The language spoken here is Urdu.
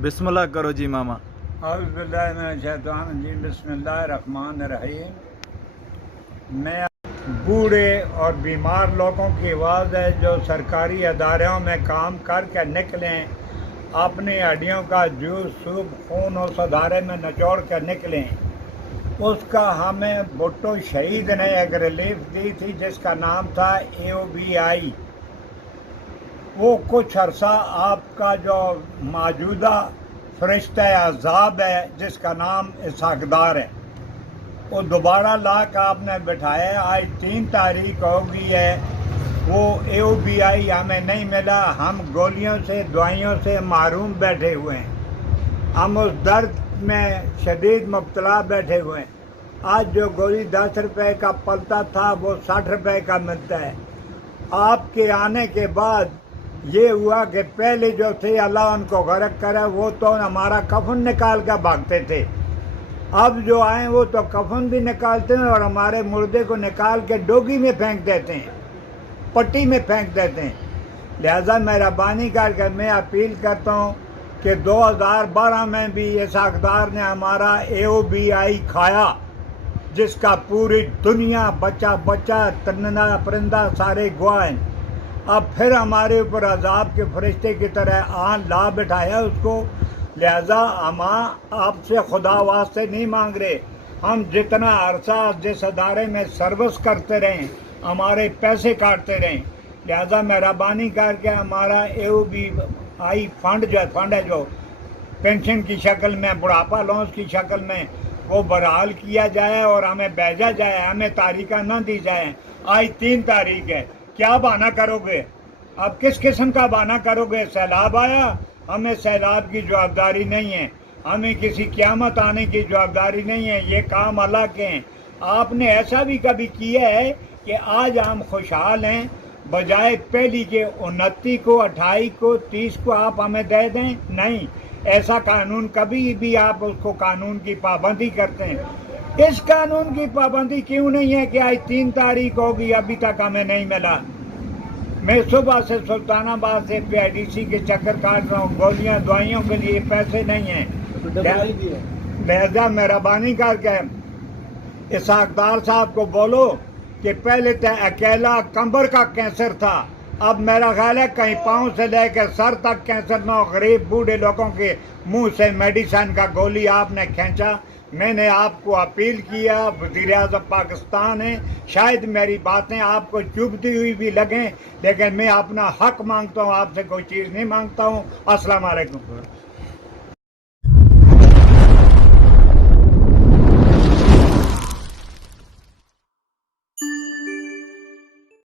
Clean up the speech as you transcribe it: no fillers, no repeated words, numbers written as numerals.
بسم اللہ کرو جی ماما۔ اعوذ باللہ من الشیطان الرجیم، بسم اللہ الرحمن الرحیم۔ میں بوڑھے اور بیمار لوگوں کی آواز ہے جو سرکاری اداروں میں کام کر کے نکلیں، اپنی ہڈیوں کا جوس سوپ خون اس ادارے میں نچوڑ کے نکلیں۔ اس کا ہمیں بھٹو شہید نے ایک ریلیف دی تھی جس کا نام تھا AOBI۔ وہ کچھ عرصہ آپ کا جو موجودہ فرشتہ عذاب ہے جس کا نام اسحاق ڈار ہے، وہ دوبارہ لا کے آپ نے بٹھایا ہے۔ آج 3 تاریخ ہو گئی ہے، وہ AOBI ہمیں نہیں ملا۔ ہم گولیوں سے دوائیوں سے محروم بیٹھے ہوئے ہیں، ہم اس درد میں شدید مبتلا بیٹھے ہوئے ہیں۔ آج جو گولی 10 روپے کا پلتا تھا وہ 60 روپے کا ملتا ہے۔ آپ کے آنے کے بعد یہ ہوا کہ پہلے جو تھے اللہ ان کو غرق کرے، وہ تو ہمارا کفن نکال کر بھاگتے تھے۔ اب جو آئے وہ تو کفن بھی نکالتے ہیں اور ہمارے مردے کو نکال کے ڈوگی میں پھینک دیتے ہیں، پٹی میں پھینک دیتے ہیں۔ لہذا مہربانی کر کے میں اپیل کرتا ہوں کہ 2012 میں بھی اسحاق ڈار نے ہمارا AOBI کھایا، جس کا پوری دنیا بچہ ترندہ پرندہ سارے گواہ ہیں۔ اب پھر ہمارے اوپر عذاب کے فرشتے کی طرح آن لا بٹھایا اس کو۔ لہذا ہم آپ سے خدا واسطے نہیں مانگ رہے، ہم جتنا عرصہ جس ادارے میں سروس کرتے رہیں ہمارے پیسے کاٹتے رہیں، لہذا مہربانی کر کے ہمارا AOBI فنڈ ہے جو پینشن کی شکل میں، بڑھاپا لونس کی شکل میں، وہ بحال کیا جائے اور ہمیں بھیجا جائے، ہمیں تاریخیں نہ دی جائیں۔ آج 3 تاریخ ہے، کیا بہانہ کرو گے؟ اب کس قسم کا بہانہ کرو گے؟ سیلاب آیا، ہمیں سیلاب کی جوابداری نہیں ہے، ہمیں کسی قیامت آنے کی جوابداری نہیں ہے، یہ کام اللہ کے ہیں۔ آپ نے ایسا بھی کبھی کیا ہے کہ آج ہم خوشحال ہیں، بجائے پہلی کے 29 کو 28 کو 30 کو آپ ہمیں دے دیں؟ نہیں، ایسا قانون کبھی بھی آپ اس کو قانون کی پابندی کرتے ہیں۔ اس قانون کی پابندی کیوں نہیں ہے کہ آج 3 تاریخ ہوگی ابھی تک ہمیں نہیں ملا؟ میں صبح سے سلطان آباد سے PIDC کے چکر کاٹ رہا ہوں، گولیاں دوائیوں کے لیے پیسے نہیں ہیں۔ لہذا مہربانی کر کے اسحاق ڈار صاحب کو بولو کہ پہلے اکیلا کمبر کا کینسر تھا، اب میرا خیال ہے کہیں پاؤں سے لے کے سر تک کینسر نہ ہو۔ غریب بوڑھے لوگوں کے منہ سے میڈیسن کا گولی آپ نے کھینچا۔ میں نے آپ کو اپیل کیا، وزیر اعظم پاکستان ہے، شاید میری باتیں آپ کو چبھتی ہوئی بھی لگیں، لیکن میں اپنا حق مانگتا ہوں، آپ سے کوئی چیز نہیں مانگتا ہوں۔ السلام علیکم۔